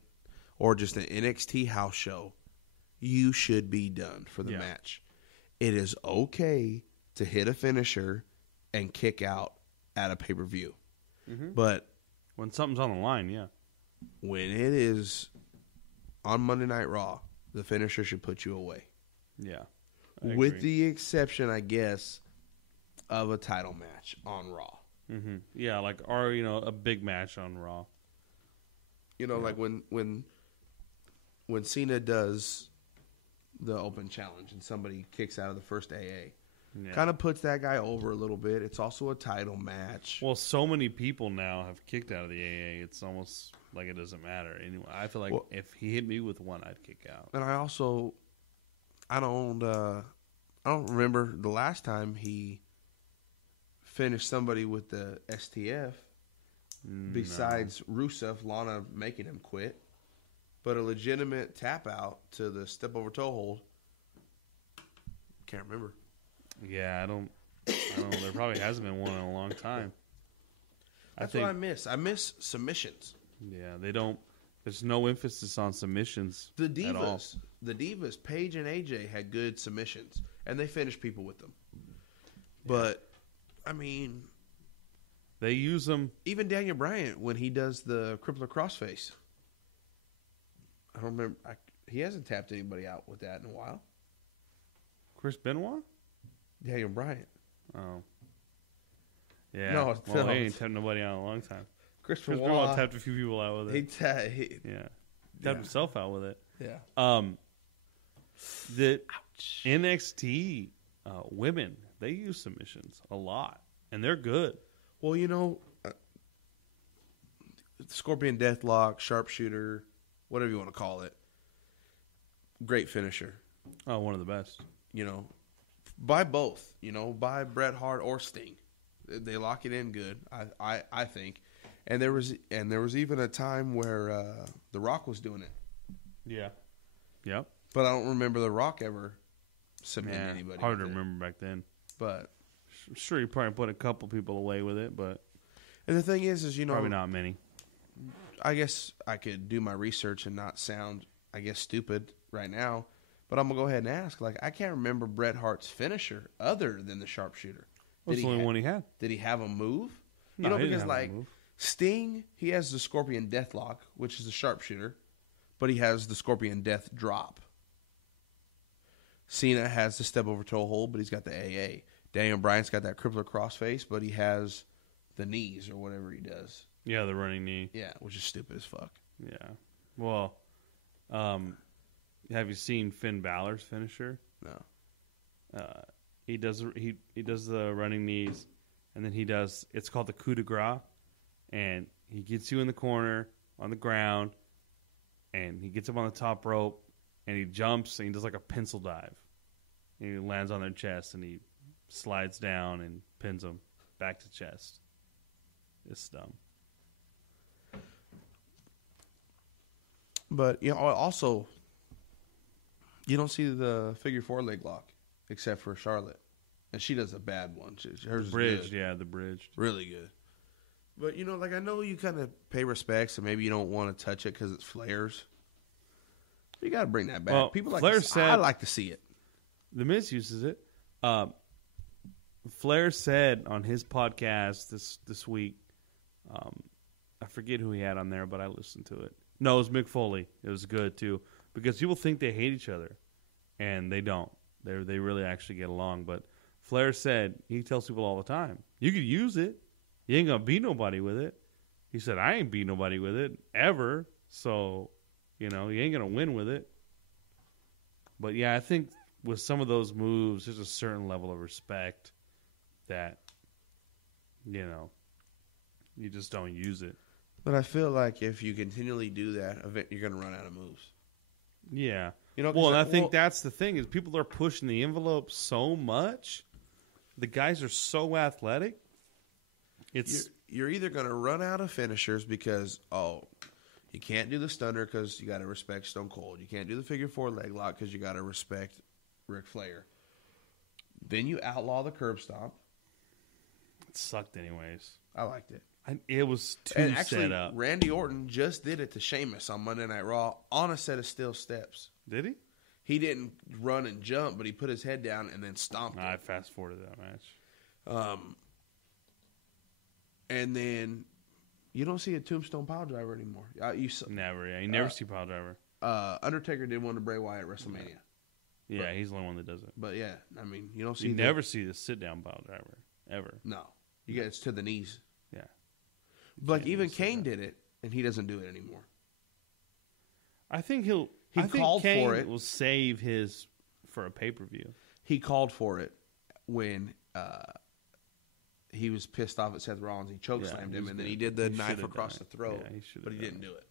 or just an NXT house show, you should be done for the match. It is okay to hit a finisher and kick out at a pay-per-view. Mm-hmm. But when something's on the line, when it is on Monday Night Raw, the finisher should put you away. Yeah. With the exception, I guess, of a title match on Raw. Mm-hmm. Yeah, or a big match on Raw. Like when Cena does the open challenge and somebody kicks out of the first AA, kind of puts that guy over a little bit. It's also a title match. Well, so many people now have kicked out of the AA. It's almost like it doesn't matter anyway. I feel like if he hit me with one, I'd kick out. And I don't remember the last time he finished somebody with the STF. Besides Rusev, Lana making him quit. But a legitimate tap out to the step over toe hold. Can't remember. Yeah, I don't know. There probably hasn't been one in a long time. That's what I miss. I miss submissions. Yeah, they don't. There's no emphasis on submissions at all. The Divas, Paige and AJ had good submissions, and they finished people with them. But, I mean, they use them. Even Daniel Bryan, when he does the crippler crossface, I don't remember. He hasn't tapped anybody out with that in a while. Chris Benoit? Daniel Bryan. Oh. Yeah. No, he ain't tapped nobody out in a long time. Chris Benoit Benoit tapped a few people out with it. He tapped himself out with it. Yeah. The NXT women, they use submissions a lot, and they're good. Well, Scorpion Deathlock, Sharpshooter, whatever you want to call it, great finisher. Oh, one of the best. By both, by Bret Hart or Sting. They lock it in good, I think. And there was even a time where The Rock was doing it. Yeah. Yep. But I don't remember The Rock ever submitting anybody. Hard to remember back then. But I'm sure you probably put a couple people away with it, but and the thing is probably not many. I guess I could do my research and not sound, stupid right now. But I'm gonna go ahead and ask. I can't remember Bret Hart's finisher other than the sharpshooter. What's the only one he had? Did he have a move? No, because Sting, he has the Scorpion Deathlock, which is the sharpshooter, but he has the Scorpion Death Drop. Cena has the step over toe hold, but he's got the AA. Daniel Bryan's got that crippler crossface, but he has the knees or whatever he does. Yeah, the running knee. Yeah, which is stupid as fuck. Yeah. Well, have you seen Finn Balor's finisher? No. He does the running knees, and then it's called the coup de grace, and he gets you in the corner on the ground, and he gets up on the top rope, and he jumps, and he does like a pencil dive. And he lands on their chest, and he slides down and pins them back to chest. It's dumb. But, also, you don't see the figure four leg lock except for Charlotte. And she does a bad one. Hers the bridge, is good. yeah, the bridge. Really good. But, like I know you kind of pay respects and maybe you don't want to touch it because it's Flair's. You got to bring that back. Well, People Flair said, I like to see it. The Miz uses it. Flair said on his podcast this week, I forget who he had on there, but I listened to it. No, it was Mick Foley. It was good, too. Because people think they hate each other, and they don't. They really actually get along. But Flair said, he tells people all the time, you could use it. You ain't going to beat nobody with it. He said, I ain't beat nobody with it, ever. So, you ain't going to win with it. But, yeah, I think with some of those moves, there's a certain level of respect that, you just don't use it. But I feel like if you continually do that, you're going to run out of moves. Yeah. I think that's the thing is people are pushing the envelope so much. The guys are so athletic. You're either going to run out of finishers because, you can't do the stunner because you got to respect Stone Cold. You can't do the figure four leg lock because you got to respect Ric Flair. Then you outlaw the curb stomp. It sucked anyways. I liked it. It was too set up. Randy Orton just did it to Sheamus on Monday Night Raw on a set of steel steps. Did he? He didn't run and jump, but he put his head down and then stomped. I fast forwarded that match. And then you don't see a tombstone pile driver anymore. Never, yeah. You never see pile driver. Undertaker did one to Bray Wyatt at WrestleMania. Yeah, he's the only one that does it. But yeah, I mean, you don't see. You never see the sit down pile driver ever. No, you get it's to the knees. Yeah, but even Kane did it, and he doesn't do it anymore. I think He called Kane for it. Will save his for a pay-per-view. He called for it when he was pissed off at Seth Rollins. He chokeslammed him, and then he did the knife across the throat. Yeah, but he didn't do it.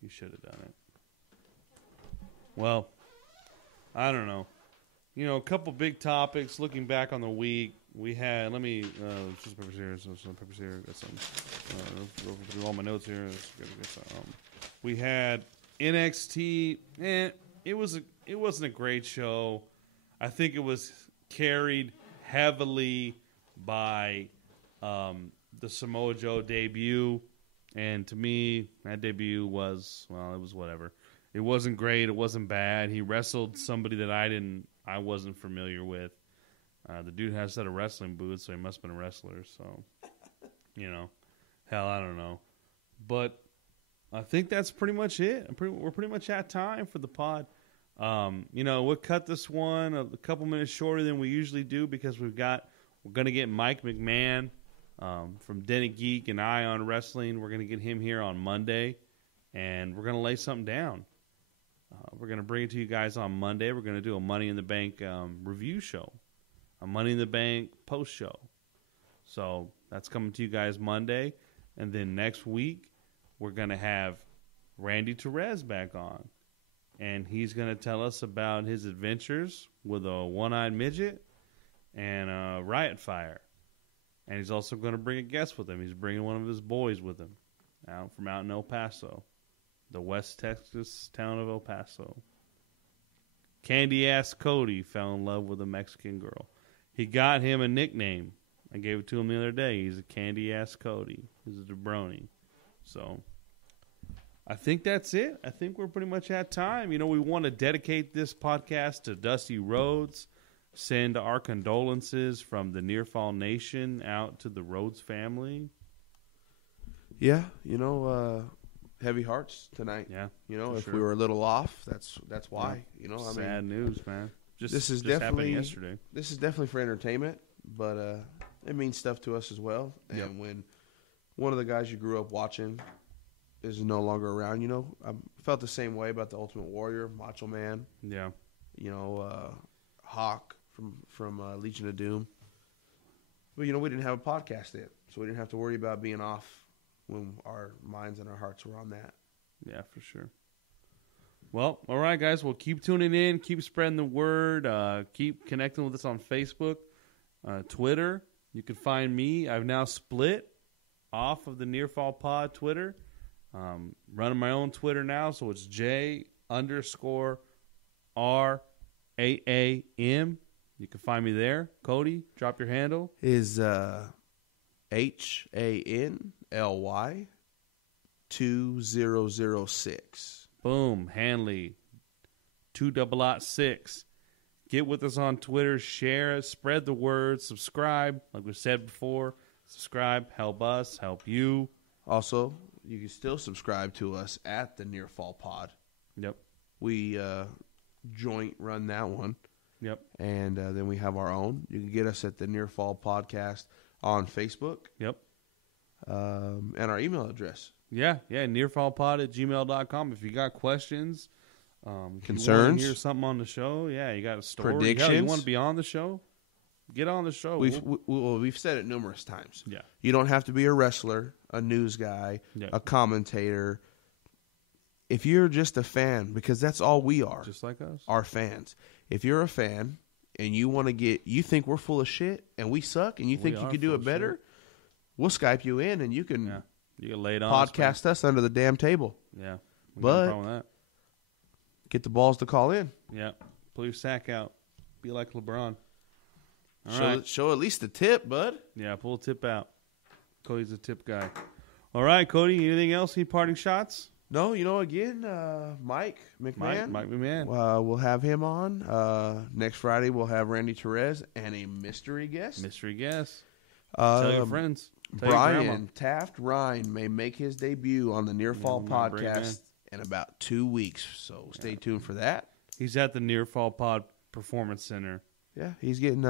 He should have done it. Well, I don't know. A couple big topics. Looking back on the week, we had. Let me just papers here. Some papers here. Got some. Go through all my notes here. We had NXT. It wasn't a great show. I think it was carried heavily by the Samoa Joe debut, and to me, that debut was it was whatever. It wasn't great. It wasn't bad. He wrestled somebody that I wasn't familiar with. The dude has a set of wrestling boots, so he must have been a wrestler. So, hell, I don't know. But I think that's pretty much it. We're pretty much at time for the pod. We'll cut this one a couple minutes shorter than we usually do because we're going to get Mike McMahon from Denny Geek and Eye on Wrestling. We're going to get him here on Monday, and we're going to lay something down. We're going to bring it to you guys on Monday. We're going to do a Money in the Bank review show, a Money in the Bank post show. So that's coming to you guys Monday. And then next week, we're going to have Randy Torres back on. And he's going to tell us about his adventures with a one-eyed midget and a riot fire. And he's also going to bring a guest with him. He's bringing one of his boys with him from out in El Paso, the West Texas town of El Paso. Candy-ass Cody fell in love with a Mexican girl. He got him a nickname. I gave it to him the other day. He's a Candy-ass Cody. He's a jabroni. So I think that's it. I think we're pretty much at time. We want to dedicate this podcast to Dusty Rhodes. Send our condolences from the Near Fall Nation out to the Rhodes family. Yeah, heavy hearts tonight. Yeah, if we were a little off, that's why. Yeah. Sad news, man. This is definitely yesterday. This is definitely for entertainment, but it means stuff to us as well. And when one of the guys you grew up watching is no longer around, I felt the same way about the Ultimate Warrior, Macho Man. Yeah. Hawk from Legion of Doom. But, we didn't have a podcast then, so we didn't have to worry about being off when our minds and our hearts were on that. Yeah, for sure. Well, all right, guys. Well, keep tuning in. Keep spreading the word. Keep connecting with us on Facebook, Twitter. You can find me. I've now split off of the Near Fall Pod Twitter. Running my own Twitter now, so it's J_RAAM. You can find me there. Cody, drop your handle. Is HANSLEY LY 2006. Boom. Hanley 2006. Get with us on Twitter. Share it. Spread the word. Subscribe. Like we said before, subscribe. Help us. Help you. Also, you can still subscribe to us at the Near Fall Pod. Yep. We joint run that one. Yep. And then we have our own. You can get us at the Near Fall Podcast on Facebook. Yep. And our email address. Yeah. nearfallpod@gmail.com. If you got questions, concerns, you want to hear something on the show, you got a story. predictions. You want to be on the show? Get on the show. We've said it numerous times. Yeah. You don't have to be a wrestler, a news guy, a commentator. If you're just a fan, because that's all we are. Just like us. Our fans. If you're a fan and you think we're full of shit and we suck and you think you can do it better, we'll Skype you in and you can lay it on podcast us under the damn table. Yeah. But problem with that. Get the balls to call in. Yeah. Pull your sack out. Be like LeBron. All right. Show at least a tip, bud. Yeah, pull a tip out. Cody's a tip guy. All right, Cody, anything else? Any parting shots? No, again, Mike McMahon. Mike McMahon. We'll have him on. Next Friday, we'll have Randy Torres and a mystery guest. Tell your friends. Tell Brian Taft Ryan may make his debut on the Near Fall Podcast in about 2 weeks, so stay tuned for that. He's at the Near Fall Pod Performance Center. Yeah, he's getting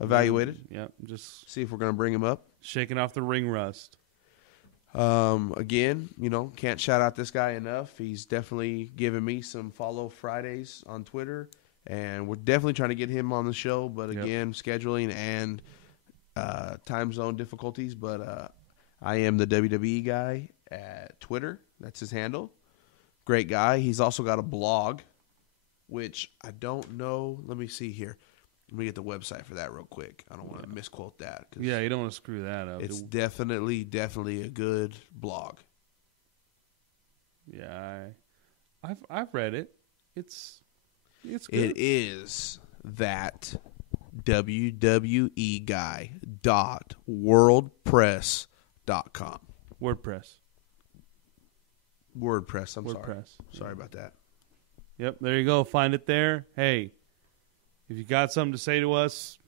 evaluated. Yep, just see if we're going to bring him up. Shaking off the ring rust. Again, can't shout out this guy enough. He's definitely given me some follow Fridays on Twitter, and we're definitely trying to get him on the show. But again, scheduling and time zone difficulties. But I am the WWE guy at Twitter. That's his handle. Great guy. He's also got a blog, which I don't know. Let me see here. Let me get the website for that real quick. I don't want to misquote that. Yeah, you don't want to screw that up. It's definitely a good blog. Yeah, I've read it. It's good. It is that WWE guy.wordpress.com. WordPress. I'm sorry about that. Yep, there you go. Find it there. Hey, if you got something to say to us,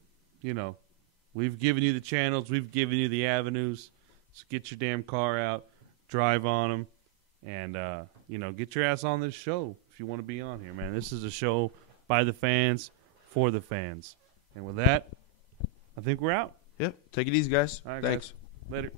we've given you the channels, we've given you the avenues. So get your damn car out, drive on them, and get your ass on this show if you want to be on here, man. This is a show by the fans, for the fans. And with that, I think we're out. Yep. Take it easy, guys. All right, Thanks. Guys. Later.